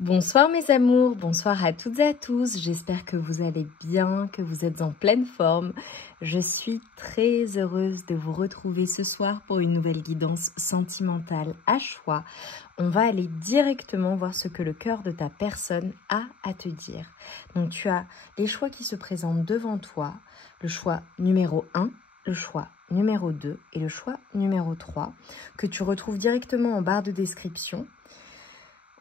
Bonsoir mes amours, bonsoir à toutes et à tous, j'espère que vous allez bien, que vous êtes en pleine forme. Je suis très heureuse de vous retrouver ce soir pour une nouvelle guidance sentimentale à choix. On va aller directement voir ce que le cœur de ta personne a à te dire. Donc tu as les choix qui se présentent devant toi, le choix numéro 1, le choix numéro 2 et le choix numéro 3 que tu retrouves directement en barre de description.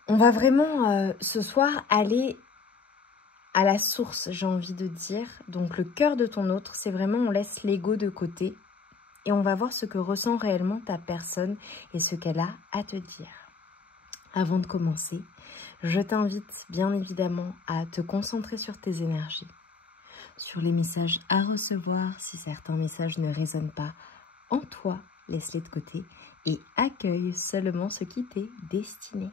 On va vraiment ce soir aller à la source, j'ai envie de dire. Donc le cœur de ton autre, c'est vraiment on laisse l'ego de côté et on va voir ce que ressent réellement ta personne et ce qu'elle a à te dire. Avant de commencer, je t'invite bien évidemment à te concentrer sur tes énergies, sur les messages à recevoir. Si certains messages ne résonnent pas en toi, laisse-les de côté et accueille seulement ce qui t'est destiné.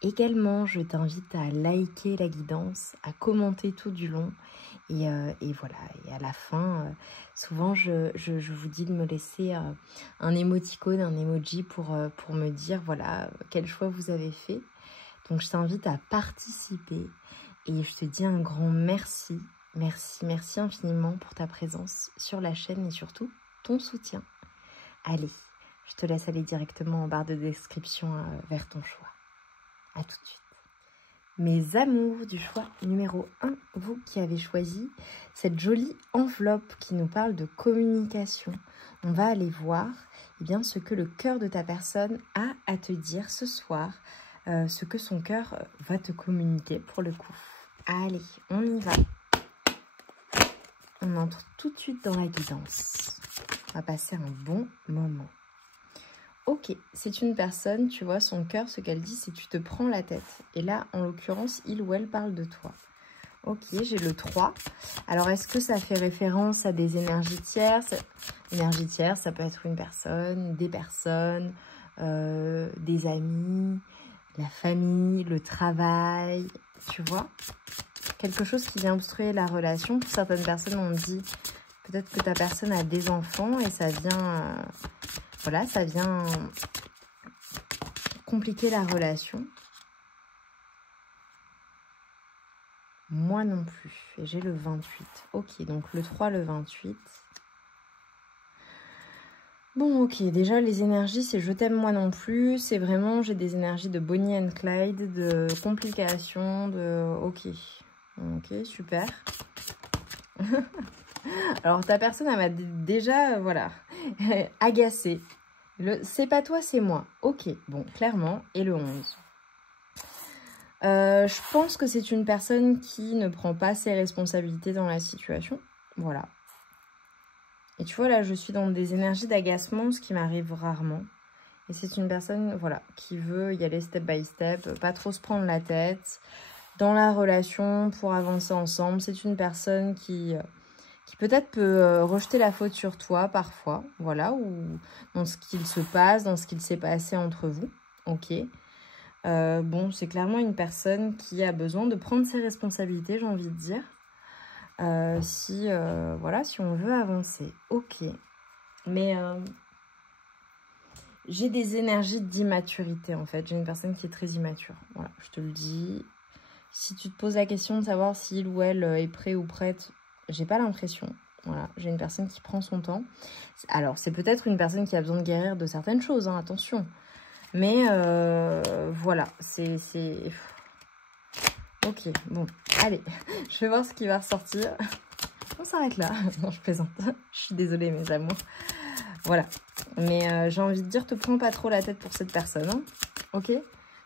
Également, je t'invite à liker la guidance, à commenter tout du long et voilà. Et à la fin, souvent je vous dis de me laisser un émoticône, un emoji pour me dire voilà quel choix vous avez fait. Donc je t'invite à participer et je te dis un grand merci, merci infiniment pour ta présence sur la chaîne et surtout ton soutien. Allez, je te laisse aller directement en barre de description vers ton choix. À tout de suite. Mes amours du choix numéro 1, vous qui avez choisi cette jolie enveloppe qui nous parle de communication. On va aller voir bien, ce que le cœur de ta personne a à te dire ce soir, ce que son cœur va te communiquer pour le coup. Allez, on y va. On entre tout de suite dans la guidance. On va passer un bon moment. Ok, c'est une personne, tu vois, son cœur, ce qu'elle dit, c'est tu te prends la tête. Et là, en l'occurrence, il ou elle parle de toi. Ok, j'ai le 3. Alors, est-ce que ça fait référence à des énergies tierces? Énergie tierce, ça peut être une personne, des personnes, des amis, la famille, le travail, tu vois? Quelque chose qui vient obstruer la relation. Pour certaines personnes, on dit peut-être que ta personne a des enfants et ça vient... Voilà, ça vient compliquer la relation. Moi non plus. Et j'ai le 28. Ok, donc le 3, le 28. Bon, ok, déjà les énergies, c'est je t'aime moi non plus. C'est vraiment, j'ai des énergies de Bonnie and Clyde, de complications, de... Ok, super. Alors ta personne, elle m'a déjà, voilà, agacée. C'est pas toi, c'est moi. Ok, bon, clairement. Et le 11. Je pense que c'est une personne qui ne prend pas ses responsabilités dans la situation. Voilà. Et tu vois, là, je suis dans des énergies d'agacement, ce qui m'arrive rarement. Et c'est une personne, voilà, qui veut y aller step by step, pas trop se prendre la tête dans la relation pour avancer ensemble. C'est une personne qui peut-être peut rejeter la faute sur toi parfois, voilà, ou dans ce qu'il se passe, dans ce qu'il s'est passé entre vous, ok. Bon, c'est clairement une personne qui a besoin de prendre ses responsabilités, j'ai envie de dire, voilà, si on veut avancer, ok. Mais j'ai des énergies d'immaturité, en fait, j'ai une personne qui est très immature, voilà, je te le dis. Si tu te poses la question de savoir si il ou elle est prêt ou prête, j'ai pas l'impression. Voilà, j'ai une personne qui prend son temps. Alors, c'est peut-être une personne qui a besoin de guérir de certaines choses, hein, attention. Mais voilà, c'est... Ok, bon, allez, je vais voir ce qui va ressortir. On s'arrête là. Non, je plaisante. Je suis désolée, mes amours. Voilà, mais j'ai envie de dire, te prends pas trop la tête pour cette personne, hein, ok?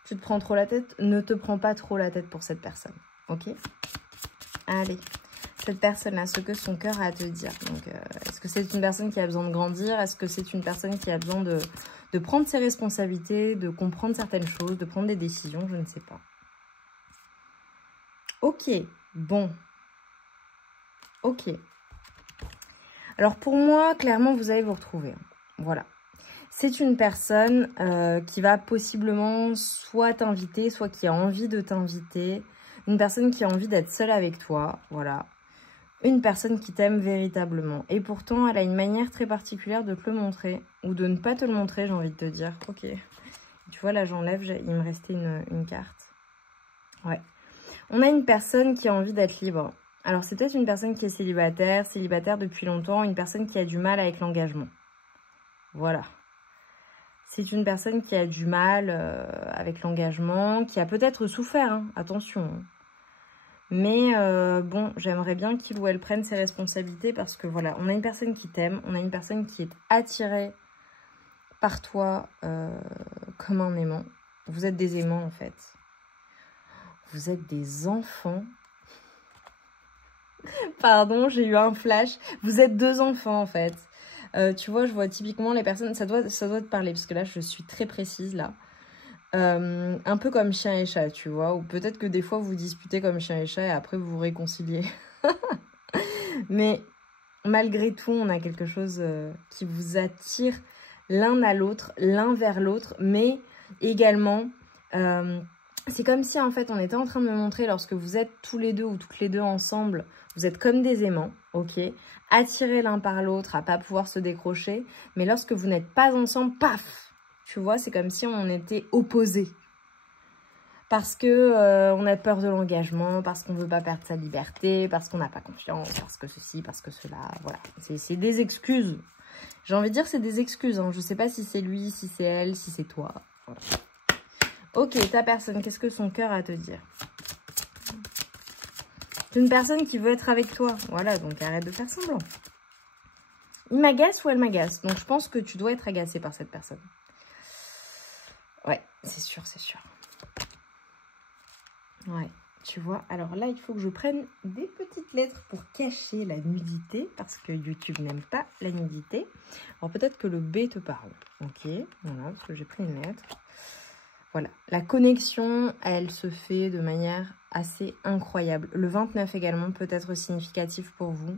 Tu te prends trop la tête, ne te prends pas trop la tête pour cette personne, ok? Allez, cette personne-là, ce que son cœur a à te dire. Donc, est-ce que c'est une personne qui a besoin de grandir? Est-ce que c'est une personne qui a besoin de prendre ses responsabilités, de comprendre certaines choses, de prendre des décisions? Je ne sais pas. Ok, bon. Ok. Alors, pour moi, clairement, vous allez vous retrouver. Voilà. C'est une personne qui va possiblement soit t'inviter, soit qui a envie de t'inviter. Une personne qui a envie d'être seule avec toi, voilà. Une personne qui t'aime véritablement. Et pourtant, elle a une manière très particulière de te le montrer. Ou de ne pas te le montrer, j'ai envie de te dire. Ok. Tu vois, là, j'enlève, il me restait une carte. Ouais. On a une personne qui a envie d'être libre. Alors, c'est peut-être une personne qui est célibataire depuis longtemps, une personne qui a du mal avec l'engagement. Voilà. C'est une personne qui a du mal avec l'engagement, qui a peut-être souffert, hein, attention. Hein. Mais bon, j'aimerais bien qu'il ou elle prenne ses responsabilités parce que voilà, on a une personne qui t'aime, on a une personne qui est attirée par toi comme un aimant. Vous êtes des aimants en fait. Vous êtes des enfants. Pardon, j'ai eu un flash. Vous êtes 2 enfants en fait. Tu vois, je vois typiquement les personnes, ça doit te parler parce que là, je suis très précise là. Un peu comme chien et chat, tu vois, ou peut-être que des fois vous disputez comme chien et chat et après vous vous réconciliez. Mais malgré tout, on a quelque chose qui vous attire l'un à l'autre, l'un vers l'autre, mais également, c'est comme si en fait on était en train de me montrer lorsque vous êtes tous les deux ou toutes les deux ensemble, vous êtes comme des aimants, ok, attirés l'un par l'autre à pas pouvoir se décrocher, mais lorsque vous n'êtes pas ensemble, paf! Tu vois, c'est comme si on était opposés. Parce que on a peur de l'engagement, parce qu'on ne veut pas perdre sa liberté, parce qu'on n'a pas confiance, parce que ceci, parce que cela. Voilà, c'est des excuses. J'ai envie de dire c'est des excuses. Hein. Je ne sais pas si c'est lui, si c'est elle, si c'est toi. Voilà. Ok, ta personne, qu'est-ce que son cœur a à te dire? C'est une personne qui veut être avec toi. Voilà, donc arrête de faire semblant. Il m'agace ou elle m'agace? Donc je pense que tu dois être agacé par cette personne. Ouais, c'est sûr, c'est sûr. Ouais, tu vois. Alors là, il faut que je prenne des petites lettres pour cacher la nudité, parce que YouTube n'aime pas la nudité. Alors peut-être que le B te parle. Ok, voilà, parce que j'ai pris une lettre. Voilà, la connexion, elle se fait de manière assez incroyable. Le 29 également peut être significatif pour vous.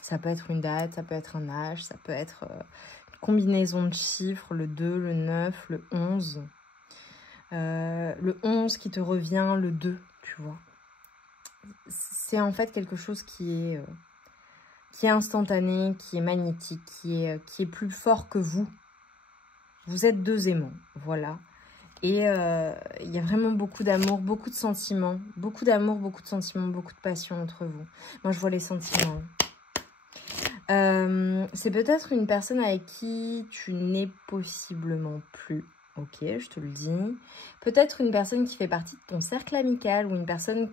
Ça peut être une date, ça peut être un âge, ça peut être une combinaison de chiffres, le 2, le 9, le 11. Le 11 qui te revient, le 2, tu vois. C'est en fait quelque chose qui est instantané, qui est magnétique, qui est plus fort que vous. Vous êtes 2 aimants, voilà. Et il y a vraiment beaucoup d'amour, beaucoup de sentiments. Beaucoup d'amour, beaucoup de sentiments, beaucoup de passion entre vous. Moi, je vois les sentiments. C'est peut-être une personne avec qui tu n'es possiblement plus. Ok, je te le dis. Peut-être une personne qui fait partie de ton cercle amical ou une personne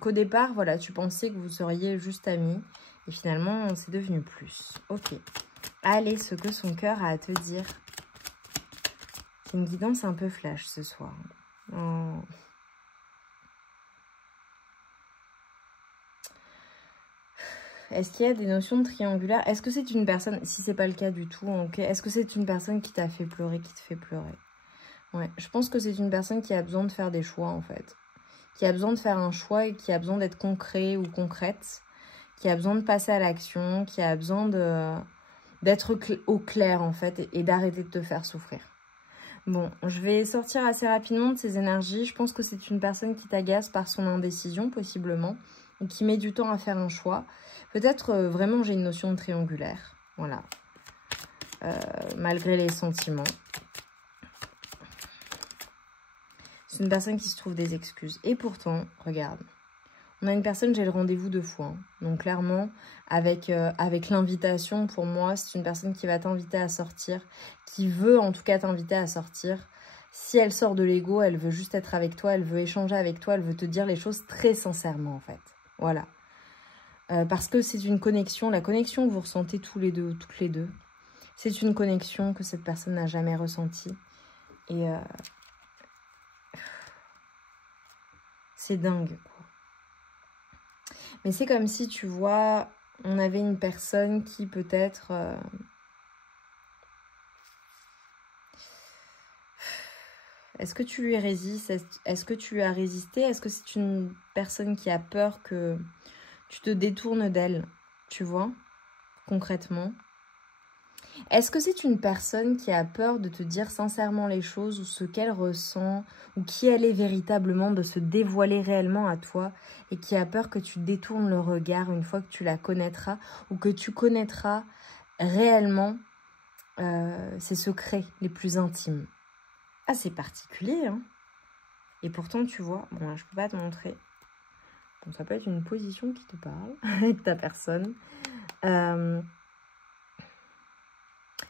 qu'au départ, voilà, tu pensais que vous seriez juste amis. Et finalement, c'est devenu plus. Ok. Allez, ce que son cœur a à te dire. C'est une guidance un peu flash ce soir. Oh. Est-ce qu'il y a des notions de triangulaire? Est-ce que c'est une personne, si c'est pas le cas du tout, ok, est-ce que c'est une personne qui t'a fait pleurer, qui te fait pleurer? Ouais, je pense que c'est une personne qui a besoin de faire des choix en fait. Qui a besoin de faire un choix et qui a besoin d'être concret ou concrète. Qui a besoin de passer à l'action, qui a besoin d'être au clair en fait et d'arrêter de te faire souffrir. Bon, je vais sortir assez rapidement de ces énergies. Je pense que c'est une personne qui t'agace par son indécision possiblement ou qui met du temps à faire un choix. Peut-être vraiment j'ai une notion de triangulaire. Voilà. Malgré les sentiments. C'est une personne qui se trouve des excuses. Et pourtant, regarde. On a une personne, j'ai le rendez-vous 2 fois. Hein. Donc clairement, avec l'invitation, pour moi, c'est une personne qui va t'inviter à sortir. Qui veut en tout cas t'inviter à sortir. Si elle sort de l'ego, elle veut juste être avec toi. Elle veut échanger avec toi. Elle veut te dire les choses très sincèrement en fait. Voilà. Parce que c'est une connexion, la connexion que vous ressentez tous les deux ou toutes les deux, c'est une connexion que cette personne n'a jamais ressentie. Et c'est dingue, quoi. Mais c'est comme si, tu vois, on avait une personne qui peut-être... Est-ce que tu lui résistes? Est-ce que tu lui as résisté? Est-ce que c'est une personne qui a peur que tu te détournes d'elle, tu vois, concrètement? Est-ce que c'est une personne qui a peur de te dire sincèrement les choses ou ce qu'elle ressent ou qui elle est véritablement, de se dévoiler réellement à toi et qui a peur que tu détournes le regard une fois que tu la connaîtras ou que tu connaîtras réellement ses secrets les plus intimes? Ah, c'est particulier, hein? Et pourtant, tu vois, bon, là, je peux pas te montrer. Bon, ça peut être une position qui te parle avec ta personne.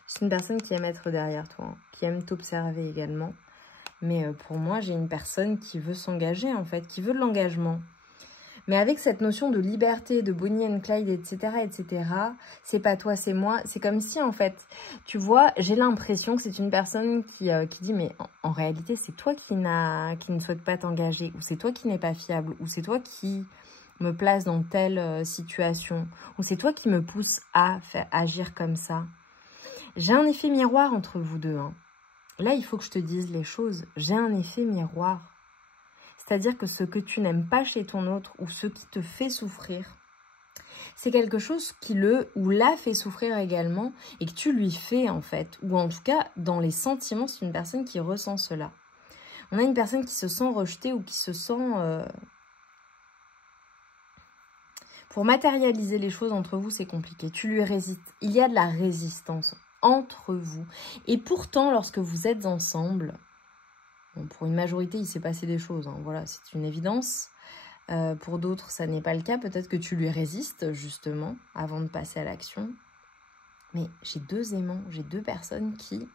C'est une personne qui aime être derrière toi, hein, qui aime t'observer également. Mais pour moi, j'ai une personne qui veut s'engager, en fait, qui veut de l'engagement. Mais avec cette notion de liberté, de Bonnie and Clyde, etc., c'est pas toi, c'est moi. C'est comme si, en fait, tu vois, j'ai l'impression que c'est une personne qui dit, mais en réalité, c'est toi qui ne souhaite pas t'engager, ou c'est toi qui n'es pas fiable, ou c'est toi qui me place dans telle situation, ou c'est toi qui me pousse à agir comme ça. J'ai un effet miroir entre vous deux, hein. Là, il faut que je te dise les choses. J'ai un effet miroir. C'est-à-dire que ce que tu n'aimes pas chez ton autre ou ce qui te fait souffrir, c'est quelque chose qui le ou la fait souffrir également et que tu lui fais en fait. Ou en tout cas, dans les sentiments, c'est une personne qui ressent cela. On a une personne qui se sent rejetée ou qui se sent... Pour matérialiser les choses entre vous, c'est compliqué. Tu lui résistes. Il y a de la résistance entre vous. Et pourtant, lorsque vous êtes ensemble, bon, pour une majorité, il s'est passé des choses. Hein, voilà, c'est une évidence. Pour d'autres, ça n'est pas le cas. Peut-être que tu lui résistes, justement, avant de passer à l'action. Mais j'ai deux aimants, j'ai deux personnes qui...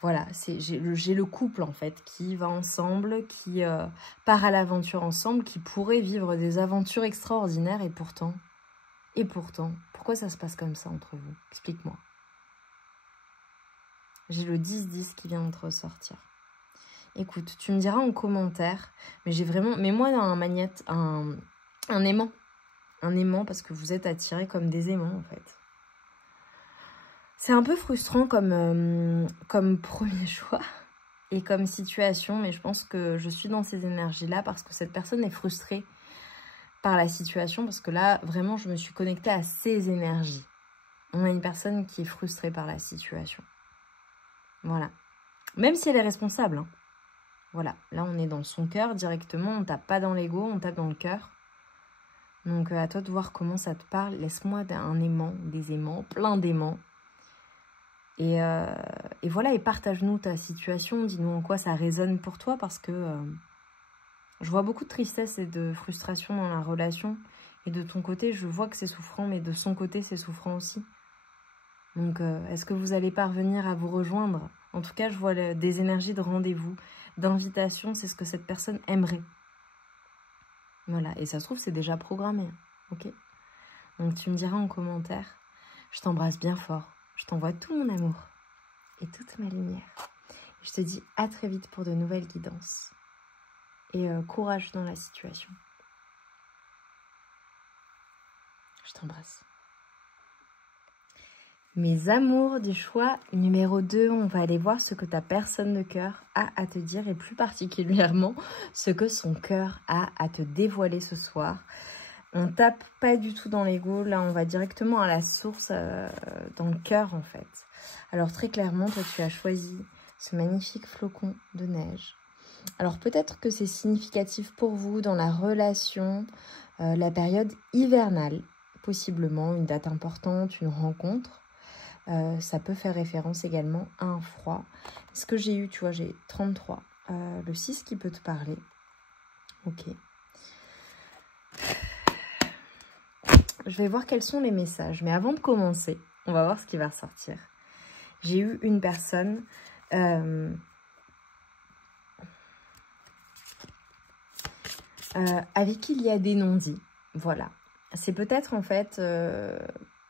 Voilà, j'ai le couple, en fait, qui va ensemble, qui part à l'aventure ensemble, qui pourrait vivre des aventures extraordinaires. Et pourtant, pourquoi ça se passe comme ça entre vous? Explique-moi. J'ai le 10-10 qui vient de ressortir. Écoute, tu me diras en commentaire, mais j'ai vraiment... Mets-moi dans un magnète, un aimant. Un aimant parce que vous êtes attirés comme des aimants, en fait. C'est un peu frustrant comme premier choix et comme situation, mais je pense que je suis dans ces énergies-là parce que cette personne est frustrée par la situation, parce que là, vraiment, je me suis connectée à ces énergies. On a une personne qui est frustrée par la situation. Voilà. Même si elle est responsable, hein. Voilà, là on est dans son cœur directement, on tape pas dans l'ego, on tape dans le cœur. Donc à toi de voir comment ça te parle. Laisse-moi un aimant, des aimants, plein d'aimants. Et voilà, et partage-nous ta situation, dis-nous en quoi ça résonne pour toi, parce que je vois beaucoup de tristesse et de frustration dans la relation. Et de ton côté, je vois que c'est souffrant, mais de son côté, c'est souffrant aussi. Donc est-ce que vous allez parvenir à vous rejoindre? En tout cas, je vois des énergies de rendez-vous, d'invitation, c'est ce que cette personne aimerait. Voilà, et ça se trouve, c'est déjà programmé, ok? Donc tu me diras en commentaire. Je t'embrasse bien fort. Je t'envoie tout mon amour et toute ma lumière. Et je te dis à très vite pour de nouvelles guidances. Et courage dans la situation. Je t'embrasse. Mes amours du choix numéro 2, on va aller voir ce que ta personne de cœur a à te dire et plus particulièrement ce que son cœur a à te dévoiler ce soir. On tape pas du tout dans l'ego, là on va directement à la source, dans le cœur en fait. Alors très clairement, toi tu as choisi ce magnifique flocon de neige. Alors peut-être que c'est significatif pour vous dans la relation, la période hivernale, possiblement une date importante, une rencontre. Ça peut faire référence également à un froid. Ce que j'ai eu, tu vois, j'ai 33. Le 6 qui peut te parler. Ok. Je vais voir quels sont les messages. Mais avant de commencer, on va voir ce qui va ressortir. J'ai eu une personne avec qui il y a des non-dits. Voilà. C'est peut-être en fait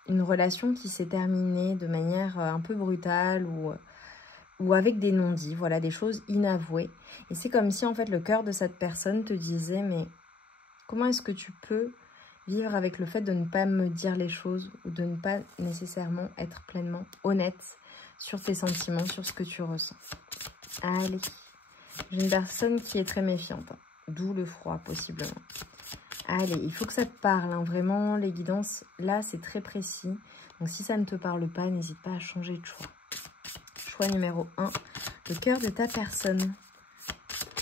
une relation qui s'est terminée de manière un peu brutale ou avec des non-dits. Voilà, des choses inavouées. Et c'est comme si en fait le cœur de cette personne te disait, mais comment est-ce que tu peux vivre avec le fait de ne pas me dire les choses ou de ne pas nécessairement être pleinement honnête sur tes sentiments, sur ce que tu ressens. Allez, j'ai une personne qui est très méfiante, hein, d'où le froid possiblement. Allez, il faut que ça te parle, hein, vraiment, les guidances, là c'est très précis. Donc si ça ne te parle pas, n'hésite pas à changer de choix. Choix numéro 1, le cœur de ta personne.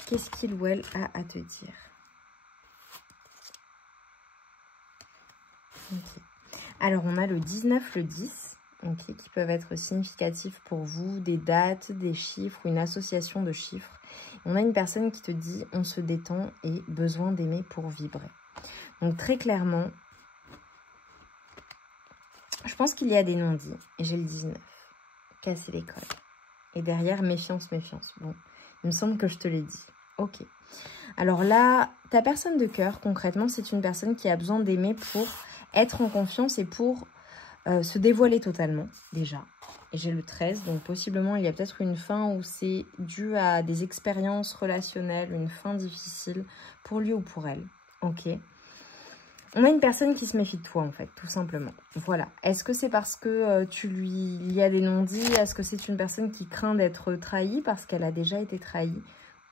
Qu'est-ce qu'il ou elle a à te dire? Okay. Alors, on a le 19, le 10. okay, qui peuvent être significatifs pour vous, des dates, des chiffres ou une association de chiffres. On a une personne qui te dit on se détend et besoin d'aimer pour vibrer. Donc très clairement, je pense qu'il y a des non-dits. Et j'ai le 19. Casser les codes. Et derrière, méfiance, méfiance. Bon, il me semble que je te l'ai dit. Ok. Alors là, ta personne de cœur, concrètement, c'est une personne qui a besoin d'aimer pour être en confiance et pour se dévoiler totalement, déjà. Et j'ai le 13, donc possiblement, il y a peut-être une fin où c'est dû à des expériences relationnelles, une fin difficile pour lui ou pour elle. Ok. On a une personne qui se méfie de toi, en fait, tout simplement. Voilà. Est-ce que c'est parce que il y a des non-dits? Est-ce que c'est une personne qui craint d'être trahie parce qu'elle a déjà été trahie?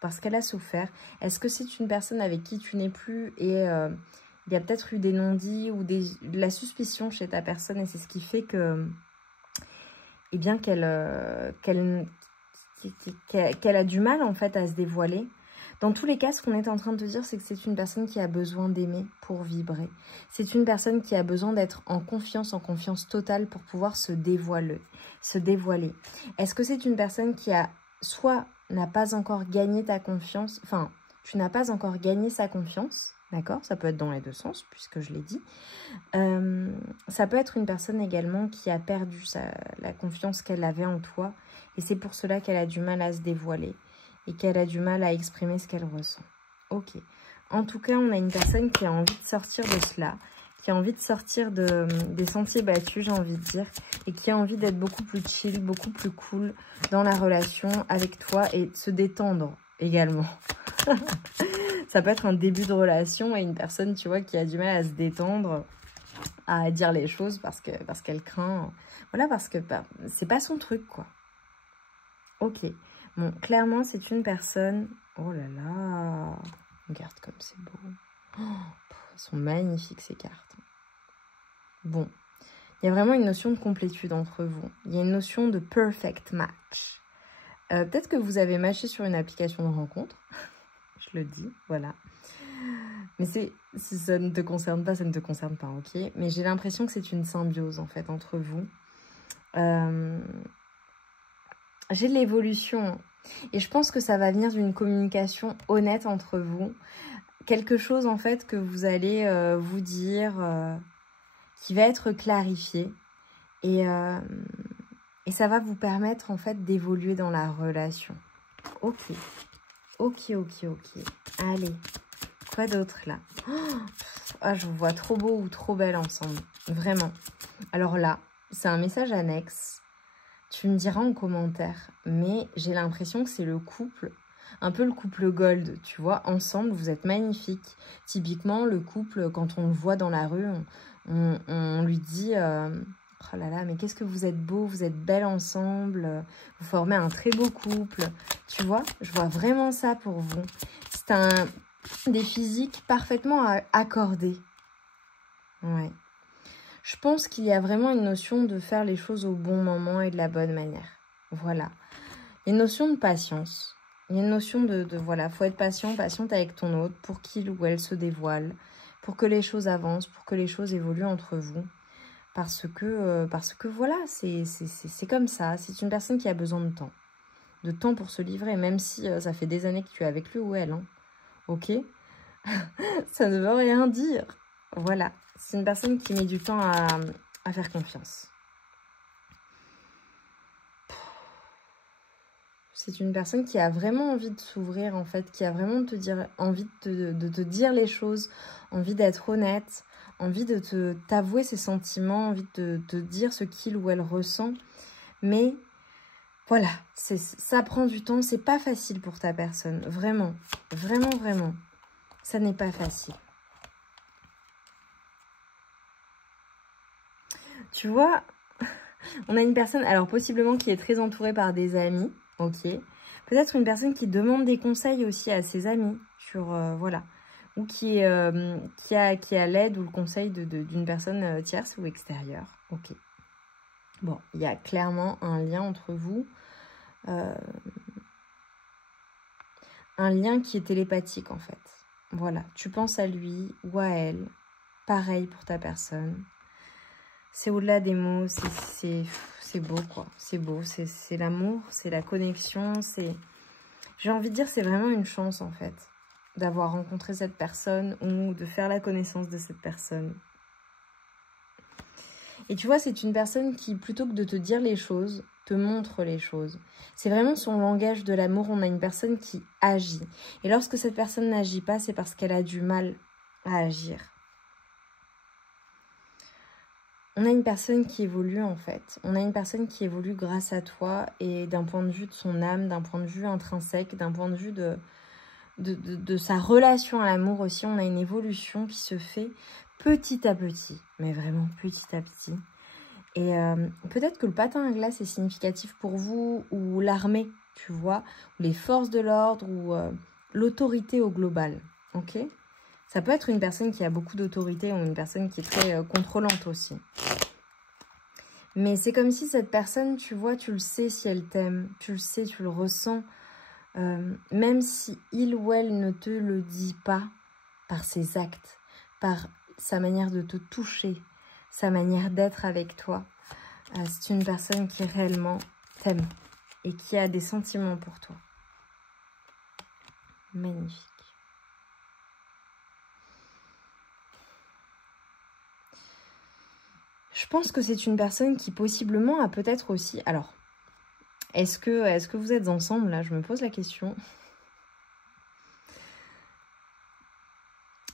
Parce qu'elle a souffert? Est-ce que c'est une personne avec qui tu n'es plus et il y a peut-être eu des non-dits ou de la suspicion chez ta personne et c'est ce qui fait que, eh bien, qu'elle a du mal, en fait, à se dévoiler? Dans tous les cas, ce qu'on est en train de te dire, c'est que c'est une personne qui a besoin d'aimer pour vibrer. C'est une personne qui a besoin d'être en confiance totale pour pouvoir se dévoiler. Est-ce que c'est une personne qui a soit n'a pas encore gagné ta confiance, enfin, tu n'as pas encore gagné sa confiance, d'accord? Ça peut être dans les deux sens, puisque je l'ai dit. Ça peut être une personne également qui a perdu la confiance qu'elle avait en toi, et c'est pour cela qu'elle a du mal à se dévoiler. Et qu'elle a du mal à exprimer ce qu'elle ressent. Ok. En tout cas, on a une personne qui a envie de sortir de cela, qui a envie de sortir des sentiers battus, j'ai envie de dire, et qui a envie d'être beaucoup plus chill, beaucoup plus cool dans la relation avec toi et de se détendre également. Ça peut être un début de relation et une personne, tu vois, qui a du mal à se détendre, à dire les choses parce qu'elle craint. Voilà, parce que c'est pas son truc, quoi. Ok. Bon, clairement, c'est une personne... Oh là là! Regarde comme c'est beau. Oh, elles sont magnifiques, ces cartes. Bon, il y a vraiment une notion de complétude entre vous. Il y a une notion de perfect match. Peut-être que vous avez matché sur une application de rencontre. Je le dis, voilà. Mais si ça ne te concerne pas, ça ne te concerne pas, ok? Mais j'ai l'impression que c'est une symbiose, en fait, entre vous. J'ai de l'évolution. Et je pense que ça va venir d'une communication honnête entre vous. Quelque chose, en fait, que vous allez vous dire, qui va être clarifié. Et ça va vous permettre, en fait, d'évoluer dans la relation. Ok. Ok. Allez. Quoi d'autre, là? Oh, je vous vois trop beau ou trop belle ensemble. Vraiment. Alors là, c'est un message annexe. Tu me diras en commentaire, mais j'ai l'impression que c'est le couple, un peu le couple gold, tu vois, ensemble, vous êtes magnifiques. Typiquement, le couple, quand on le voit dans la rue, on lui dit oh là là, mais qu'est-ce que vous êtes beaux, vous êtes belles ensemble, vous formez un très beau couple. Tu vois, je vois vraiment ça pour vous. C'est des physiques parfaitement accordés. Ouais. Je pense qu'il y a vraiment une notion de faire les choses au bon moment et de la bonne manière. Voilà. Il y a une notion de patience. Il y a une notion voilà, faut être patiente avec ton autre pour qu'il ou elle se dévoile, pour que les choses avancent, pour que les choses évoluent entre vous. Parce que voilà, c'est comme ça. C'est une personne qui a besoin de temps. De temps pour se livrer, même si ça fait des années que tu es avec lui ou elle. Hein. Ok? Ça ne veut rien dire. Voilà. C'est une personne qui met du temps à faire confiance. C'est une personne qui a vraiment envie de s'ouvrir, en fait, qui a vraiment envie de te dire les choses, envie d'être honnête, envie de t'avouer ses sentiments, envie de te dire ce qu'il ou elle ressent. Mais voilà, ça prend du temps, c'est pas facile pour ta personne. Vraiment, vraiment. Ça n'est pas facile. Tu vois, on a une personne, alors possiblement qui est très entourée par des amis, ok. Peut-être une personne qui demande des conseils aussi à ses amis, sur, voilà. Ou qui a l'aide ou le conseil d'une personne tierce ou extérieure, ok. Bon, il y a clairement un lien entre vous. Un lien qui est télépathique, en fait. Voilà, tu penses à lui ou à elle. Pareil pour ta personne. C'est au-delà des mots, c'est beau, quoi. C'est beau, c'est l'amour, c'est la connexion, c'est... J'ai envie de dire, c'est vraiment une chance, en fait, d'avoir rencontré cette personne ou de faire la connaissance de cette personne. Et tu vois, c'est une personne qui, plutôt que de te dire les choses, te montre les choses. C'est vraiment son langage de l'amour. On a une personne qui agit. Et lorsque cette personne n'agit pas, c'est parce qu'elle a du mal à agir. On a une personne qui évolue, en fait. On a une personne qui évolue grâce à toi et d'un point de vue de son âme, d'un point de vue intrinsèque, d'un point de vue de sa relation à l'amour aussi. On a une évolution qui se fait petit à petit, mais vraiment petit à petit. Et peut-être que le patin à glace est significatif pour vous, ou l'armée, tu vois, ou les forces de l'ordre, ou l'autorité au global, ok? Ça peut être une personne qui a beaucoup d'autorité, ou une personne qui est très contrôlante aussi. Mais c'est comme si cette personne, tu vois, tu le sais si elle t'aime, tu le sais, tu le ressens, même si il ou elle ne te le dit pas, par ses actes, par sa manière de te toucher, sa manière d'être avec toi. C'est une personne qui réellement t'aime et qui a des sentiments pour toi. Magnifique. Je pense que c'est une personne qui possiblement a peut-être aussi... Alors, est-ce que vous êtes ensemble là? Je me pose la question.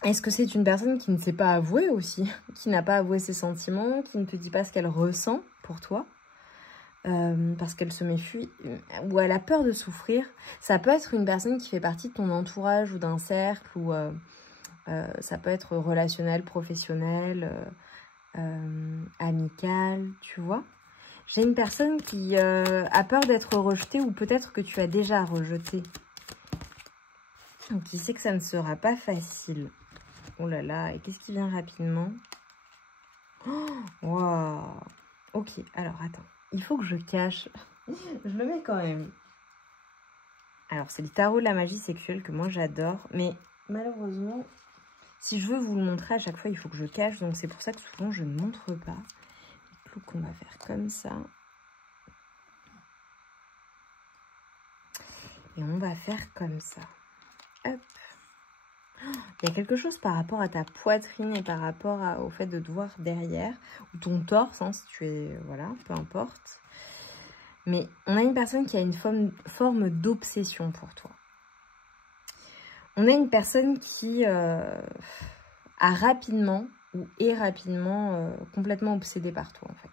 Est-ce que c'est une personne qui ne sait pas avouer aussi? Qui n'a pas avoué ses sentiments? Qui ne te dit pas ce qu'elle ressent pour toi? Parce qu'elle se méfie ou elle a peur de souffrir. Ça peut être une personne qui fait partie de ton entourage ou d'un cercle, ou ça peut être relationnel, professionnel, amical, tu vois. J'ai une personne qui a peur d'être rejetée, ou peut-être que tu as déjà rejeté. Qui sait que ça ne sera pas facile. Oh là là, et qu'est-ce qui vient rapidement? Oh, wow. Ok, alors attends. Il faut que je cache. Je le mets quand même. Alors, c'est le tarot de la magie sexuelle que moi j'adore. Mais malheureusement, si je veux vous le montrer à chaque fois, il faut que je cache. Donc, c'est pour ça que souvent, je ne montre pas. Donc, on va faire comme ça. Et on va faire comme ça. Hop. Il y a quelque chose par rapport à ta poitrine et par rapport au fait de te voir derrière. Ou ton torse, hein, si tu es... Voilà, peu importe. Mais on a une personne qui a une forme d'obsession pour toi. On a une personne qui a rapidement ou est rapidement complètement obsédée par toi, en fait.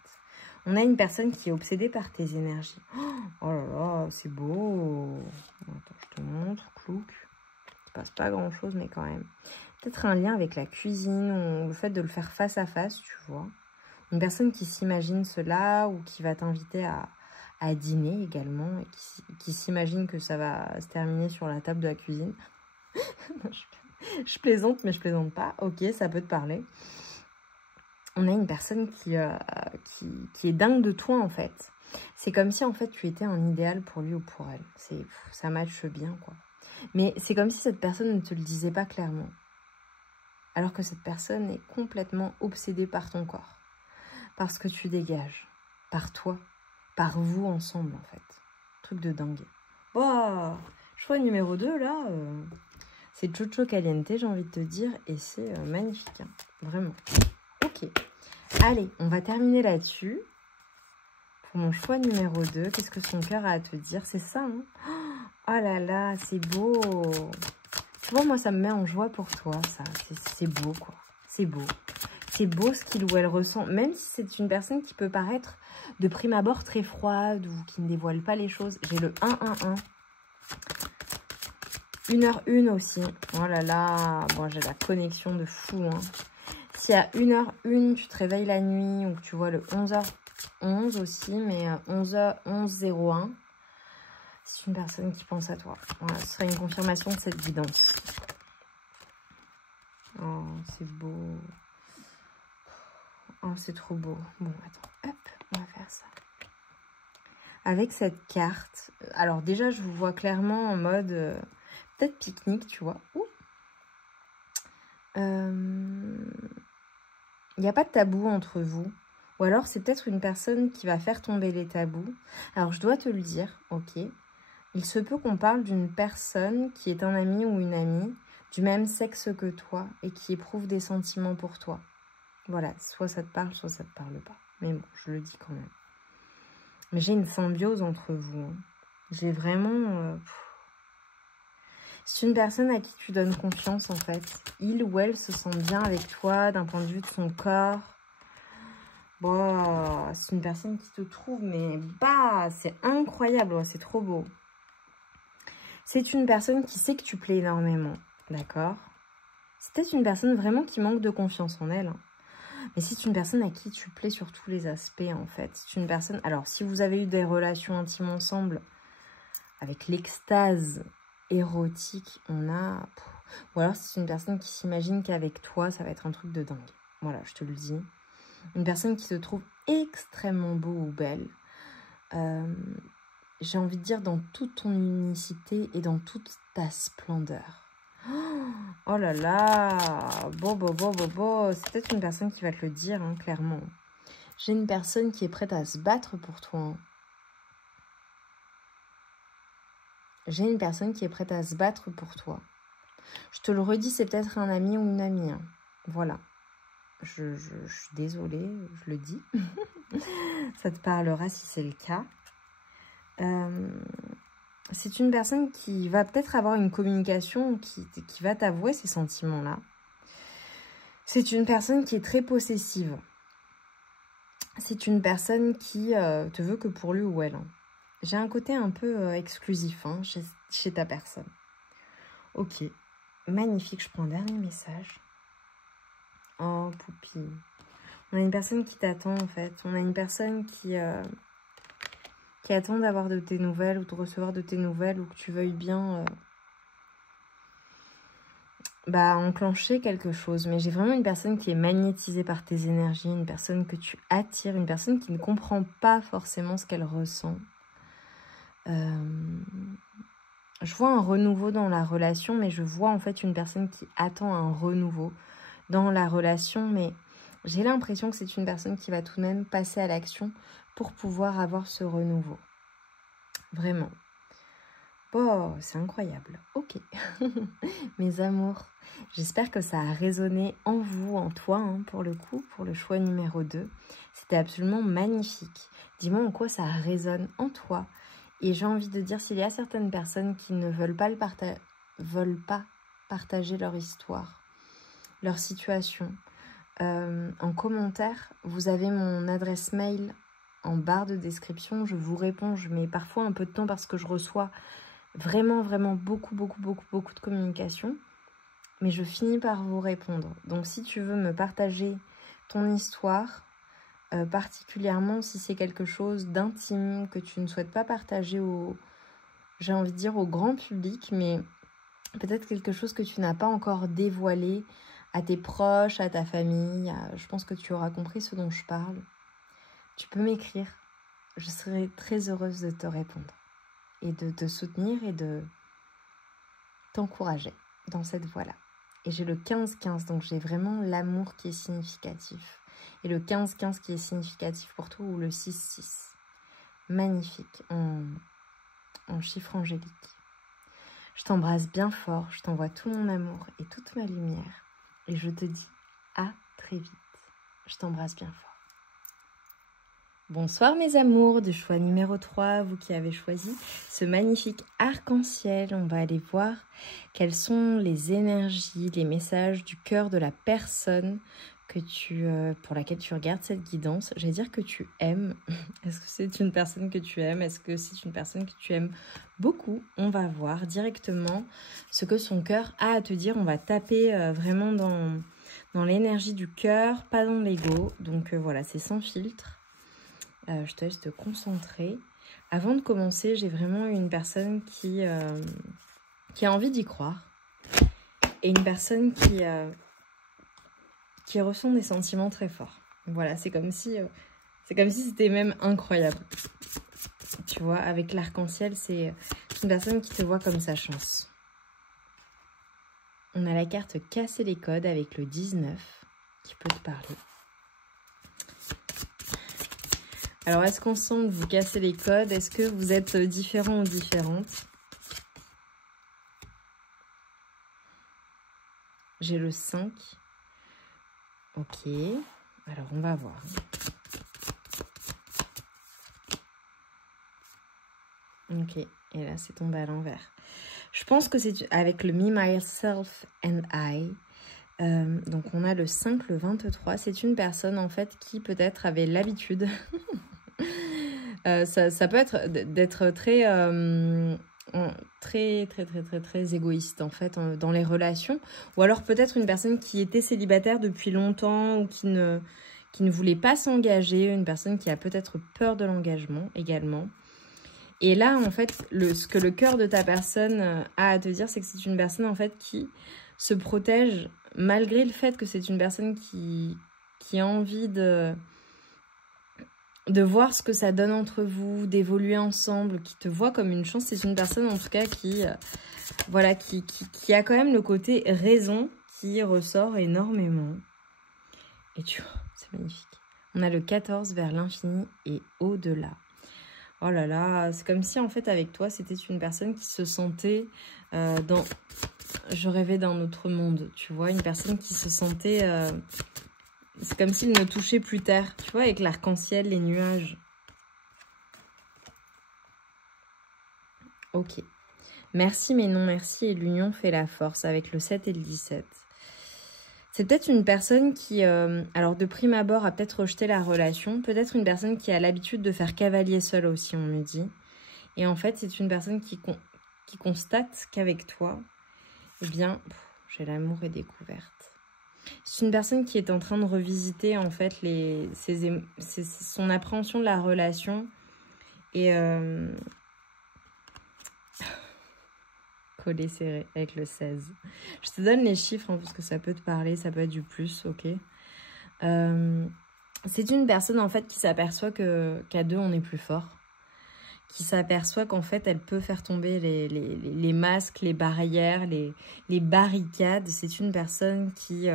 On a une personne qui est obsédée par tes énergies. Oh là là, c'est beau. Attends, je te montre, clouc. Il ne passe pas grand-chose, mais quand même. Peut-être un lien avec la cuisine, ou le fait de le faire face à face, tu vois. Une personne qui s'imagine cela, ou qui va t'inviter à dîner également, et qui s'imagine que ça va se terminer sur la table de la cuisine. Je plaisante, mais je plaisante pas. Ok, ça peut te parler. On a une personne qui est dingue de toi, en fait. C'est comme si, en fait, tu étais un idéal pour lui ou pour elle. Ça matche bien, quoi. Mais c'est comme si cette personne ne te le disait pas clairement. Alors que cette personne est complètement obsédée par ton corps. Par ce que tu dégages. Par toi. Par vous ensemble, en fait. Truc de dingue. Oh, choix numéro 2, là... C'est Chocho Caliente, j'ai envie de te dire, et c'est magnifique, hein, vraiment. Ok, allez, on va terminer là-dessus. Pour mon choix numéro 2, qu'est-ce que son cœur a à te dire? C'est ça, hein? Oh là là, c'est beau. Tu vois, moi, ça me met en joie pour toi, ça. C'est beau, quoi. C'est beau. C'est beau ce qu'il ou elle ressent, même si c'est une personne qui peut paraître de prime abord très froide ou qui ne dévoile pas les choses. J'ai le 1-1-1. 1h01 aussi. Oh là là. Bon, j'ai la connexion de fou. Hein. Si à 1h01, tu te réveilles la nuit ou que tu vois le 11h11 aussi, mais 11h01, c'est une personne qui pense à toi. Voilà, ce serait une confirmation de cette guidance. Oh, c'est beau. Oh, c'est trop beau. Bon, attends. Hop, on va faire ça. Avec cette carte, alors déjà, je vous vois clairement en mode... peut-être pique-nique, tu vois. Il n'y a pas de tabou entre vous. Ou alors, c'est peut-être une personne qui va faire tomber les tabous. Alors, je dois te le dire, ok. Il se peut qu'on parle d'une personne qui est un ami ou une amie du même sexe que toi et qui éprouve des sentiments pour toi. Voilà, soit ça te parle, soit ça te parle pas. Mais bon, je le dis quand même. Mais j'ai une symbiose entre vous. Hein. J'ai vraiment... C'est une personne à qui tu donnes confiance, en fait. Il ou elle se sent bien avec toi d'un point de vue de son corps. Bon, c'est une personne qui te trouve, mais bah, c'est incroyable, ouais, c'est trop beau. C'est une personne qui sait que tu plais énormément, d'accord? C'est peut-être une personne vraiment qui manque de confiance en elle. Hein. Mais c'est une personne à qui tu plais sur tous les aspects, en fait. C'est une personne... Alors, si vous avez eu des relations intimes ensemble, avec l'extase érotique, on a... Ou alors, c'est une personne qui s'imagine qu'avec toi, ça va être un truc de dingue. Voilà, je te le dis. Une personne qui se trouve extrêmement beau ou belle. J'ai envie de dire dans toute ton unicité et dans toute ta splendeur. Oh là là, c'est peut-être une personne qui va te le dire, hein, clairement. J'ai une personne qui est prête à se battre pour toi. Hein. J'ai une personne qui est prête à se battre pour toi. Je te le redis, c'est peut-être un ami ou une amie. Hein. Voilà. Je suis désolée, je le dis. Ça te parlera si c'est le cas. C'est une personne qui va peut-être avoir une communication qui va t'avouer ces sentiments-là. C'est une personne qui est très possessive. C'est une personne qui te veut que pour lui ou elle. Hein. J'ai un côté un peu exclusif hein, chez ta personne. Ok, magnifique. Je prends un dernier message. Oh, poupie. On a une personne qui t'attend en fait. On a une personne qui attend d'avoir de tes nouvelles ou de recevoir de tes nouvelles ou que tu veuilles bien enclencher quelque chose. Mais j'ai vraiment une personne qui est magnétisée par tes énergies, une personne que tu attires, une personne qui ne comprend pas forcément ce qu'elle ressent. Je vois un renouveau dans la relation, mais je vois en fait une personne qui attend un renouveau dans la relation, mais j'ai l'impression que c'est une personne qui va tout de même passer à l'action pour pouvoir avoir ce renouveau. Vraiment. Oh, c'est incroyable. Ok. Mes amours, j'espère que ça a résonné en vous, en toi, hein, pour le coup, pour le choix numéro 2. C'était absolument magnifique. Dis-moi en quoi ça résonne en toi. Et j'ai envie de dire, s'il y a certaines personnes qui ne veulent pas partager leur histoire, leur situation, en commentaire, vous avez mon adresse mail en barre de description. Je vous réponds, je mets parfois un peu de temps parce que je reçois vraiment beaucoup de communication. Mais je finis par vous répondre. Donc si tu veux me partager ton histoire, particulièrement si c'est quelque chose d'intime que tu ne souhaites pas partager j'ai envie de dire au grand public, mais peut-être quelque chose que tu n'as pas encore dévoilé à tes proches, à ta famille, je pense que tu auras compris ce dont je parle. Tu peux m'écrire, je serai très heureuse de te répondre et de te soutenir et de t'encourager dans cette voie-là. Et j'ai le 15-15, donc j'ai vraiment l'amour qui est significatif. Et le 15-15 qui est significatif pour toi, ou le 6-6. Magnifique, en chiffre angélique. Je t'embrasse bien fort, je t'envoie tout mon amour et toute ma lumière. Et je te dis à très vite. Je t'embrasse bien fort. Bonsoir mes amours du choix numéro 3, vous qui avez choisi ce magnifique arc-en-ciel. On va aller voir quelles sont les énergies, les messages du cœur de la personne pour laquelle tu regardes cette guidance. J'allais dire que tu aimes. Est-ce que c'est une personne que tu aimes? Est-ce que c'est une personne que tu aimes beaucoup? On va voir directement ce que son cœur a à te dire. On va taper vraiment dans l'énergie du cœur, pas dans l'ego. Donc voilà, c'est sans filtre. Je te laisse te concentrer. Avant de commencer, j'ai vraiment une personne qui a envie d'y croire. Et une personne qui ressent des sentiments très forts. Voilà, c'est comme si c'était même incroyable. Tu vois, avec l'arc-en-ciel, c'est une personne qui te voit comme sa chance. On a la carte casser les codes avec le 19 qui peut te parler. Alors, est-ce qu'ensemble, vous cassez les codes? Est-ce que vous êtes différents ou différentes? J'ai le 5. Ok. Alors, on va voir. Ok. Et là, c'est tombé à l'envers. Je pense que c'est avec le Me, Myself and I. Donc, on a le 5, le 23. C'est une personne, en fait, qui peut-être avait l'habitude... ça peut être d'être très, très égoïste, en fait, dans les relations. Ou alors, peut-être une personne qui était célibataire depuis longtemps ou qui ne voulait pas s'engager. Une personne qui a peut-être peur de l'engagement également. Et là, en fait, ce que le cœur de ta personne a à te dire, c'est que c'est une personne, en fait, qui se protège malgré le fait que c'est une personne qui a envie de voir ce que ça donne entre vous, d'évoluer ensemble, qui te voit comme une chance. C'est une personne, en tout cas, qui a quand même le côté raison qui ressort énormément. Et tu vois, c'est magnifique. On a le 14 vers l'infini et au-delà. Oh là là, c'est comme si en fait avec toi c'était une personne qui se sentait dans... Je rêvais d'un autre monde, tu vois, une personne qui se sentait... C'est comme s'il ne touchait plus terre, tu vois, avec l'arc-en-ciel, les nuages. Ok. Merci mais non merci et l'union fait la force avec le 7 et le 17. C'est peut-être une personne qui, alors de prime abord, a peut-être rejeté la relation. Peut-être une personne qui a l'habitude de faire cavalier seul aussi, on me dit. Et en fait, c'est une personne qui constate qu'avec toi, eh bien, j'ai l'amour et découverte. C'est une personne qui est en train de revisiter, en fait, son appréhension de la relation. Et... collé serré avec le 16. Je te donne les chiffres hein, parce que ça peut te parler, ça peut être du plus, ok. C'est une personne en fait qui s'aperçoit qu'à deux on est plus fort, qui s'aperçoit qu'en fait elle peut faire tomber les masques, les barrières, les barricades. C'est une personne qui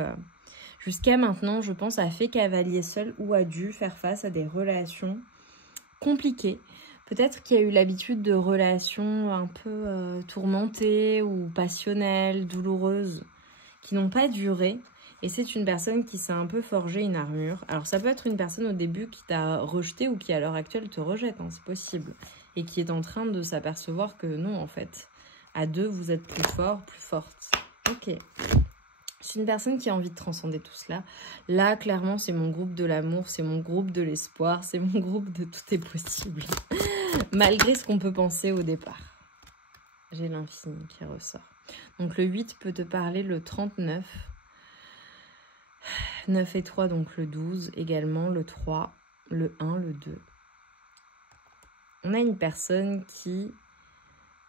jusqu'à maintenant je pense a fait cavalier seul ou a dû faire face à des relations compliquées. Peut-être qu'il y a eu l'habitude de relations un peu tourmentées ou passionnelles, douloureuses, qui n'ont pas duré. Et c'est une personne qui s'est un peu forgé une armure. Alors ça peut être une personne au début qui t'a rejeté ou qui à l'heure actuelle te rejette, hein, c'est possible. Et qui est en train de s'apercevoir que non, en fait, à deux, vous êtes plus fort, plus forte. Ok. C'est une personne qui a envie de transcender tout cela. Là, clairement, c'est mon groupe de l'amour, c'est mon groupe de l'espoir, c'est mon groupe de tout est possible. Malgré ce qu'on peut penser au départ. J'ai l'infini qui ressort. Donc le 8 peut te parler, le 39. 9 et 3, donc le 12 également, le 3, le 1, le 2. On a une personne qui...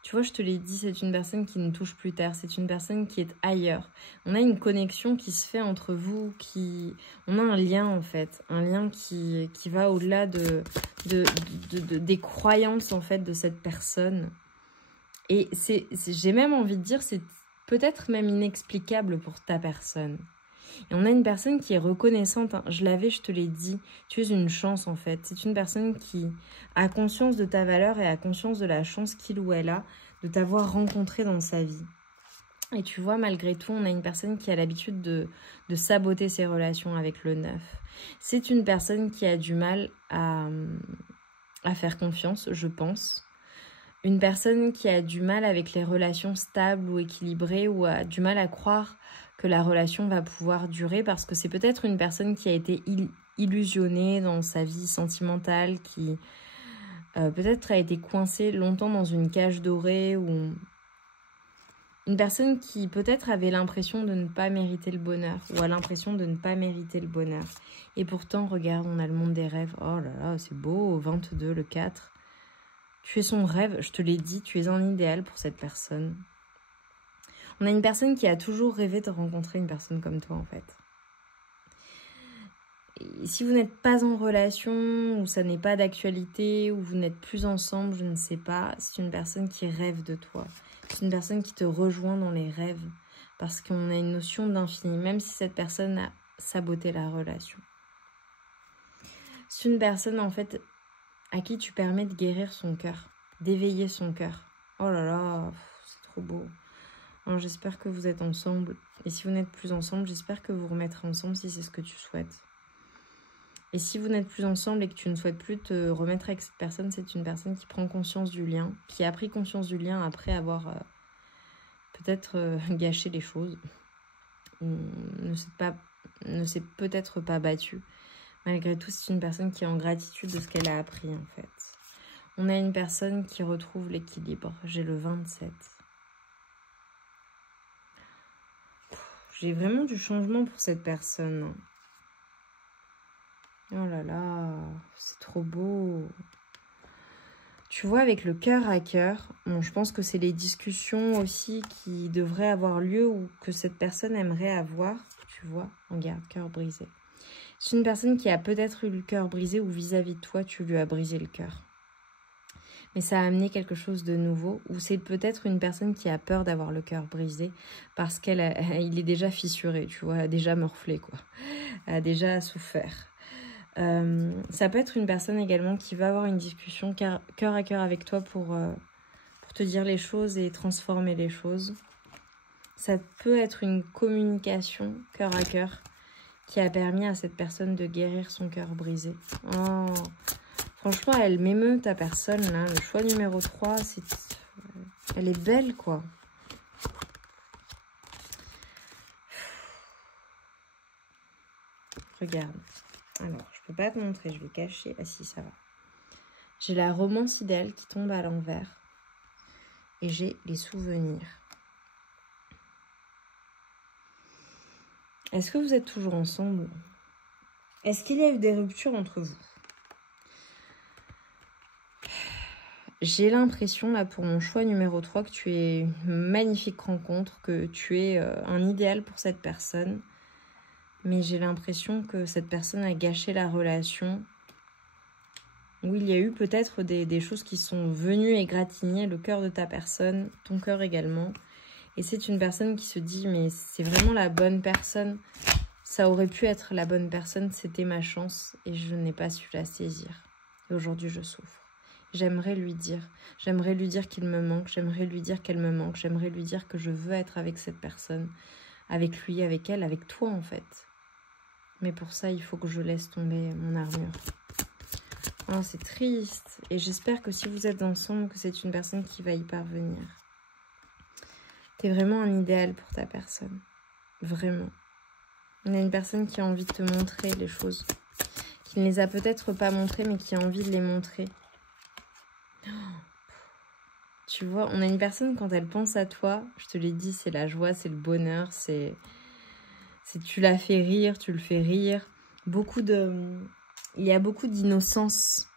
Tu vois, je te l'ai dit, c'est une personne qui ne touche plus terre. C'est une personne qui est ailleurs. On a une connexion qui se fait entre vous. On a un lien, en fait. Un lien qui va au-delà des croyances, en fait, de cette personne. Et j'ai même envie de dire, c'est peut-être même inexplicable pour ta personne. Et on a une personne qui est reconnaissante. Hein. Je te l'ai dit. Tu es une chance, en fait. C'est une personne qui a conscience de ta valeur et a conscience de la chance qu'il ou elle a de t'avoir rencontré dans sa vie. Et tu vois, malgré tout, on a une personne qui a l'habitude de saboter ses relations avec le 9. C'est une personne qui a du mal à faire confiance, je pense. Une personne qui a du mal avec les relations stables ou équilibrées ou a du mal à croire que la relation va pouvoir durer parce que c'est peut-être une personne qui a été illusionnée dans sa vie sentimentale, qui peut-être a été coincée longtemps dans une cage dorée ou une personne qui peut-être avait l'impression de ne pas mériter le bonheur ou a l'impression de ne pas mériter le bonheur. Et pourtant, regarde, on a le monde des rêves. Oh là là, c'est beau, 22, le 4. Tu es son rêve, je te l'ai dit, tu es un idéal pour cette personne. On a une personne qui a toujours rêvé de rencontrer une personne comme toi, en fait. Et si vous n'êtes pas en relation, ou ça n'est pas d'actualité, ou vous n'êtes plus ensemble, je ne sais pas, c'est une personne qui rêve de toi. C'est une personne qui te rejoint dans les rêves, parce qu'on a une notion d'infini, même si cette personne a saboté la relation. C'est une personne, en fait, à qui tu permets de guérir son cœur, d'éveiller son cœur. Oh là là, c'est trop beau. Alors j'espère que vous êtes ensemble. Et si vous n'êtes plus ensemble, j'espère que vous remettrez ensemble si c'est ce que tu souhaites. Et si vous n'êtes plus ensemble et que tu ne souhaites plus te remettre avec cette personne, c'est une personne qui prend conscience du lien, qui a pris conscience du lien après avoir peut-être gâché les choses. Ne s'est peut-être pas battue. Malgré tout, c'est une personne qui est en gratitude de ce qu'elle a appris en fait. On a une personne qui retrouve l'équilibre. J'ai le 27. J'ai vraiment du changement pour cette personne. Oh là là, c'est trop beau. Tu vois, avec le cœur à cœur, bon, je pense que c'est les discussions aussi qui devraient avoir lieu ou que cette personne aimerait avoir. Tu vois, regarde, cœur brisé. C'est une personne qui a peut-être eu le cœur brisé ou vis-à-vis de toi, tu lui as brisé le cœur. Mais ça a amené quelque chose de nouveau. Ou c'est peut-être une personne qui a peur d'avoir le cœur brisé parce qu'il est déjà fissuré, tu vois, a déjà morflé, quoi. A déjà souffert. Ça peut être une personne également qui va avoir une discussion cœur à cœur avec toi pour te dire les choses et transformer les choses. Ça peut être une communication cœur à cœur qui a permis à cette personne de guérir son cœur brisé. Oh, franchement, elle m'émeut ta personne là. Le choix numéro 3, elle est belle quoi. Regarde. Alors, je peux pas te montrer, je vais cacher. Ah si, ça va. J'ai la romance idéale qui tombe à l'envers. Et j'ai les souvenirs. Est-ce que vous êtes toujours ensemble? Est-ce qu'il y a eu des ruptures entre vous? J'ai l'impression, là, pour mon choix numéro 3, que tu es une magnifique rencontre, que tu es un idéal pour cette personne. Mais j'ai l'impression que cette personne a gâché la relation. Où il y a eu peut-être des choses qui sont venues égratigner le cœur de ta personne, ton cœur également. Et c'est une personne qui se dit, mais c'est vraiment la bonne personne. Ça aurait pu être la bonne personne, c'était ma chance et je n'ai pas su la saisir. Et aujourd'hui, je souffre. J'aimerais lui dire qu'il me manque, j'aimerais lui dire qu'elle me manque, j'aimerais lui dire que je veux être avec cette personne, avec lui, avec elle, avec toi en fait. Mais pour ça, il faut que je laisse tomber mon armure. Oh, c'est triste. Et j'espère que si vous êtes ensemble, que c'est une personne qui va y parvenir. T'es vraiment un idéal pour ta personne. Vraiment. On a une personne qui a envie de te montrer les choses. Qui ne les a peut-être pas montrées, mais qui a envie de les montrer. Tu vois, on a une personne, quand elle pense à toi, je te l'ai dit, c'est la joie, c'est le bonheur, c'est tu la fais rire, tu le fais rire. Il y a beaucoup d'innocence.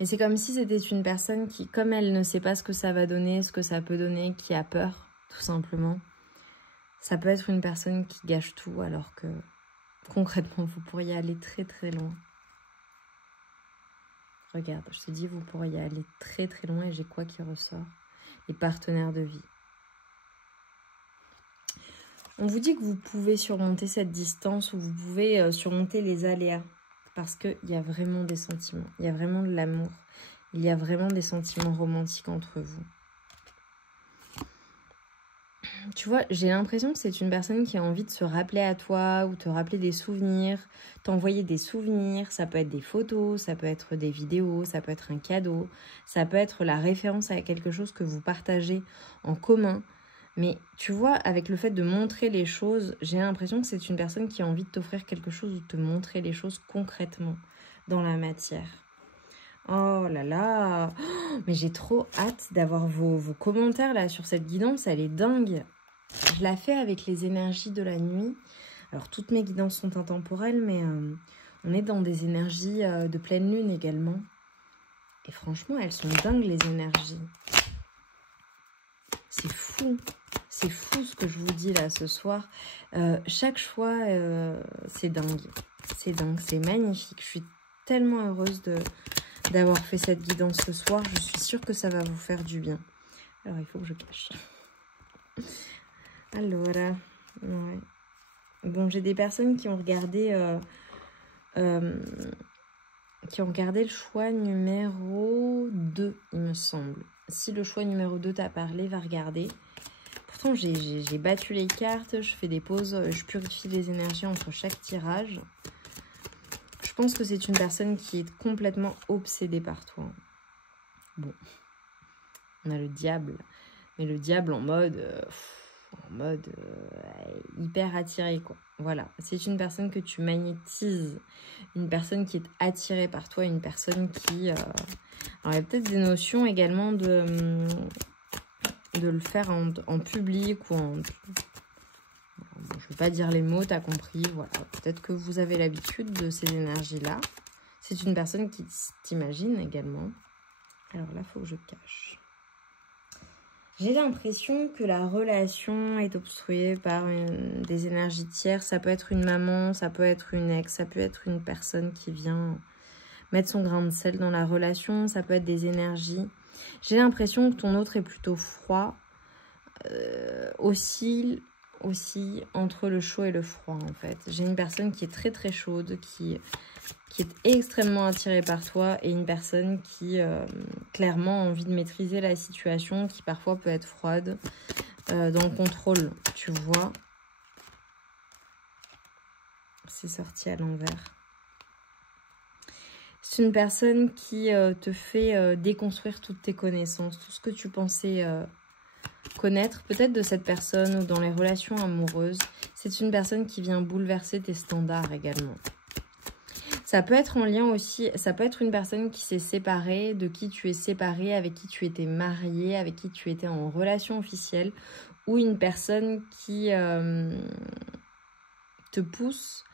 Mais c'est comme si c'était une personne qui, comme elle ne sait pas ce que ça va donner, ce que ça peut donner, qui a peur, tout simplement. Ça peut être une personne qui gâche tout, alors que concrètement, vous pourriez aller très très loin. Regarde, je te dis, vous pourriez aller très très loin et j'ai quoi qui ressort? Les partenaires de vie. On vous dit que vous pouvez surmonter cette distance ou vous pouvez surmonter les aléas parce qu'il y a vraiment des sentiments, il y a vraiment de l'amour, il y a vraiment des sentiments romantiques entre vous. Tu vois, j'ai l'impression que c'est une personne qui a envie de se rappeler à toi ou te rappeler des souvenirs, t'envoyer des souvenirs, ça peut être des photos, ça peut être des vidéos, ça peut être un cadeau, ça peut être la référence à quelque chose que vous partagez en commun. Mais tu vois, avec le fait de montrer les choses, j'ai l'impression que c'est une personne qui a envie de t'offrir quelque chose ou de te montrer les choses concrètement dans la matière. Oh là là, mais j'ai trop hâte d'avoir vos commentaires là sur cette guidance, elle est dingue. Je la fais avec les énergies de la nuit. Alors toutes mes guidances sont intemporelles, mais on est dans des énergies de pleine lune également. Et franchement, elles sont dingues les énergies. C'est fou ce que je vous dis là ce soir. Chaque choix, c'est dingue. C'est dingue, c'est magnifique. Je suis tellement heureuse d'avoir fait cette guidance ce soir. Je suis sûre que ça va vous faire du bien. Alors, il faut que je cache. Alors, ouais. Bon, j'ai des personnes qui ont regardé qui ont regardé le choix numéro 2, il me semble. Si le choix numéro 2 t'a parlé, va regarder. Pourtant, j'ai battu les cartes, je fais des pauses, je purifie les énergies entre chaque tirage. Je pense que c'est une personne qui est complètement obsédée par toi. Bon, on a le diable, mais le diable en mode hyper attiré, quoi. Voilà, c'est une personne que tu magnétises, une personne qui est attirée par toi, une personne qui... Alors, il y a peut-être des notions également de le faire en public ou en... Bon, je ne vais pas dire les mots, tu as compris, voilà. Peut-être que vous avez l'habitude de ces énergies-là. C'est une personne qui t'imagine également. Alors là, il faut que je cache. J'ai l'impression que la relation est obstruée par des énergies tierces. Ça peut être une maman, ça peut être une ex, ça peut être une personne qui vient mettre son grain de sel dans la relation. Ça peut être des énergies. J'ai l'impression que ton autre est plutôt froid. Oscille aussi entre le chaud et le froid, en fait. J'ai une personne qui est très très chaude, qui est extrêmement attirée par toi, et une personne qui clairement a envie de maîtriser la situation, qui parfois peut être froide, dans le contrôle, tu vois. C'est sorti à l'envers. C'est une personne qui te fait déconstruire toutes tes connaissances, tout ce que tu pensais connaître, peut-être de cette personne ou dans les relations amoureuses. C'est une personne qui vient bouleverser tes standards également. Ça peut être en lien aussi, ça peut être une personne qui s'est séparée, de qui tu es séparé, avec qui tu étais marié, avec qui tu étais en relation officielle, ou une personne qui te pousse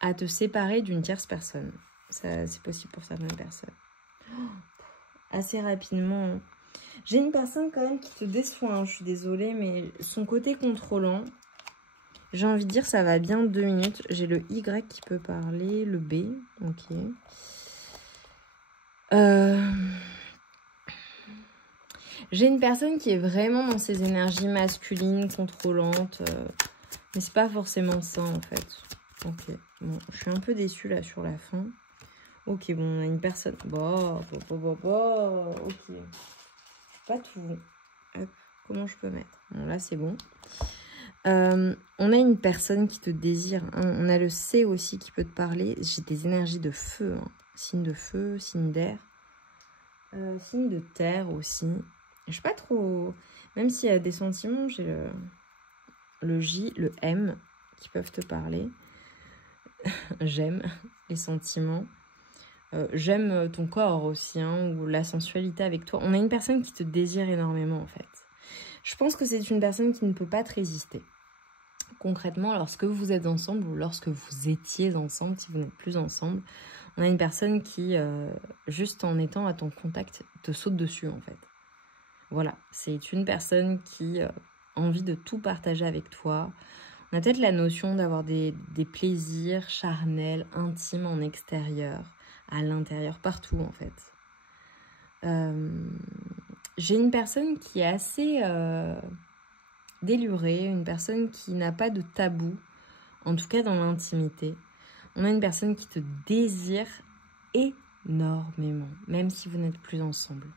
à te séparer d'une tierce personne. C'est possible pour certaines personnes. Assez rapidement. J'ai une personne quand même qui te déçoit, hein, je suis désolée, mais son côté contrôlant, j'ai envie de dire ça va bien 2 minutes. J'ai le Y qui peut parler, le B, ok. J'ai une personne qui est vraiment dans ses énergies masculines, contrôlantes, mais c'est pas forcément ça en fait. Ok, bon, je suis un peu déçue là sur la fin. Ok, bon, on a une personne... ok. Pas tout. Hop, comment je peux mettre? Bon, là, c'est bon. On a une personne qui te désire. Hein. On a le C aussi qui peut te parler. J'ai des énergies de feu. Hein. Signe de feu, signe d'air. Signe de terre aussi. Je sais pas trop... Même s'il y a des sentiments, j'ai le J, le M qui peuvent te parler. J'aime les sentiments. J'aime ton corps aussi, hein, ou la sensualité avec toi. On a une personne qui te désire énormément, en fait. Je pense que c'est une personne qui ne peut pas te résister. Concrètement, lorsque vous êtes ensemble, ou lorsque vous étiez ensemble, si vous n'êtes plus ensemble, on a une personne qui, juste en étant à ton contact, te saute dessus, en fait. Voilà, c'est une personne qui a envie de tout partager avec toi. On a peut-être la notion d'avoir des plaisirs charnels, intimes en extérieur, à l'intérieur, partout en fait. J'ai une personne qui est assez délurée, une personne qui n'a pas de tabou, en tout cas dans l'intimité. On a une personne qui te désire énormément, même si vous n'êtes plus ensemble.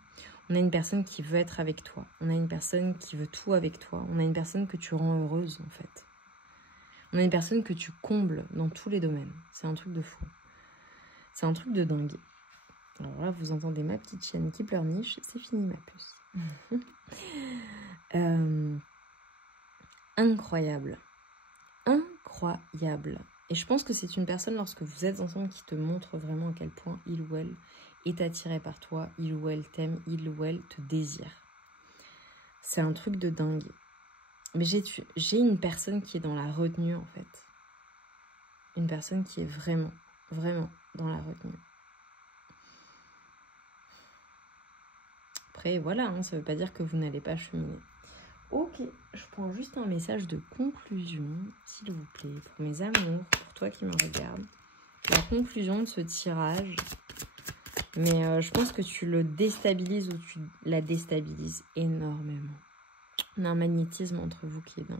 On a une personne qui veut être avec toi. On a une personne qui veut tout avec toi. On a une personne que tu rends heureuse en fait. On a une personne que tu combles dans tous les domaines. C'est un truc de fou. C'est un truc de dingue. Alors là, vous entendez ma petite chienne qui pleurniche. C'est fini, ma puce. Incroyable. Incroyable. Et je pense que c'est une personne, lorsque vous êtes ensemble, qui te montre vraiment à quel point il ou elle est attiré par toi, il ou elle t'aime, il ou elle te désire. C'est un truc de dingue. Mais j'ai une personne qui est dans la retenue, en fait. Une personne qui est vraiment, vraiment dans la retenue. Après, voilà, hein, ça ne veut pas dire que vous n'allez pas cheminer. Ok, je prends juste un message de conclusion, s'il vous plaît, pour mes amours, pour toi qui me regardes. La conclusion de ce tirage, mais je pense que tu le déstabilises ou tu la déstabilises énormément. On a un magnétisme entre vous qui est dingue.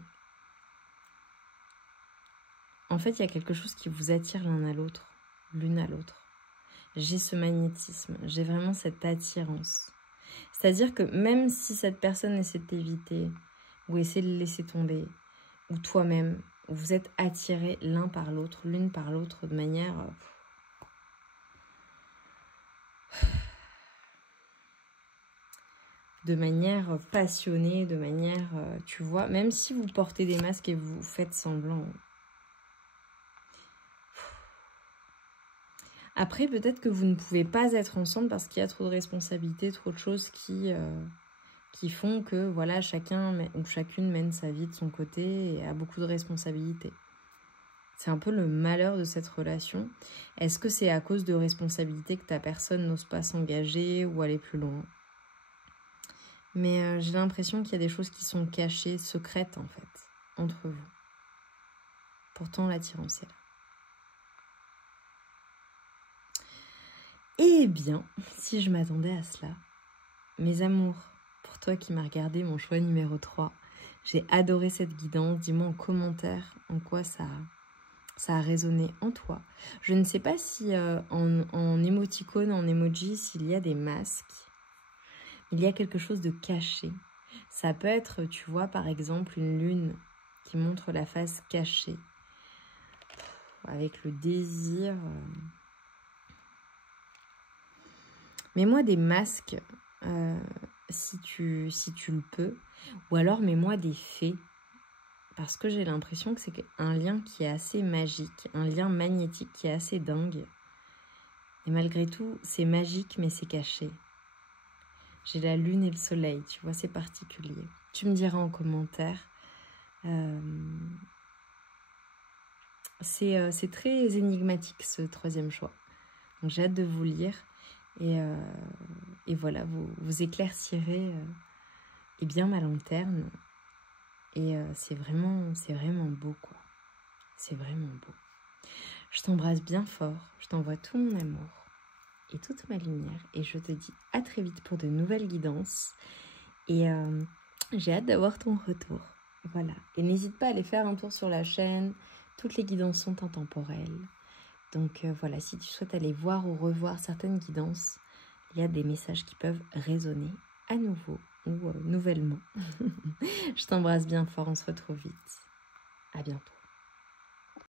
En fait, il y a quelque chose qui vous attire l'un à l'autre, l'une à l'autre. j'ai ce magnétisme, j'ai vraiment cette attirance. C'est-à-dire que même si cette personne essaie de t'éviter, ou essaie de laisser tomber, ou toi-même, vous êtes attirés l'un par l'autre, l'une par l'autre de manière... passionnée, de manière, tu vois, même si vous portez des masques et vous faites semblant. Après, peut-être que vous ne pouvez pas être ensemble parce qu'il y a trop de responsabilités, trop de choses qui font que, voilà, chacun ou chacune mène sa vie de son côté et a beaucoup de responsabilités. C'est un peu le malheur de cette relation. Est-ce que c'est à cause de responsabilités que ta personne n'ose pas s'engager ou aller plus loin? Mais j'ai l'impression qu'il y a des choses qui sont cachées, secrètes en fait, entre vous. Pourtant, l'attirance est là. Eh bien, si je m'attendais à cela, mes amours, pour toi qui m'as regardé mon choix numéro 3, j'ai adoré cette guidance. Dis-moi en commentaire en quoi ça a résonné en toi. Je ne sais pas si en émoticône, en emoji, s'il y a des masques. Il y a quelque chose de caché. Ça peut être, tu vois, par exemple, une lune qui montre la face cachée, avec le désir. Mets-moi des masques, si tu le peux, ou alors mets-moi des fées, parce que j'ai l'impression que c'est un lien qui est assez magique, un lien magnétique qui est assez dingue. Et malgré tout, c'est magique, mais c'est caché. J'ai la lune et le soleil, tu vois, c'est particulier. Tu me diras en commentaire. C'est très énigmatique, ce troisième choix. Donc j'ai hâte de vous lire. Et voilà, vous éclaircirez bien ma lanterne. Et c'est vraiment beau, quoi. C'est vraiment beau. Je t'embrasse bien fort. Je t'envoie tout mon amour et toute ma lumière. Et je te dis à très vite pour de nouvelles guidances. Et j'ai hâte d'avoir ton retour. Voilà. Et n'hésite pas à aller faire un tour sur la chaîne. Toutes les guidances sont intemporelles. Donc voilà, si tu souhaites aller voir ou revoir certaines guidances, il y a des messages qui peuvent résonner à nouveau ou nouvellement. Je t'embrasse bien fort, on se retrouve vite. À bientôt.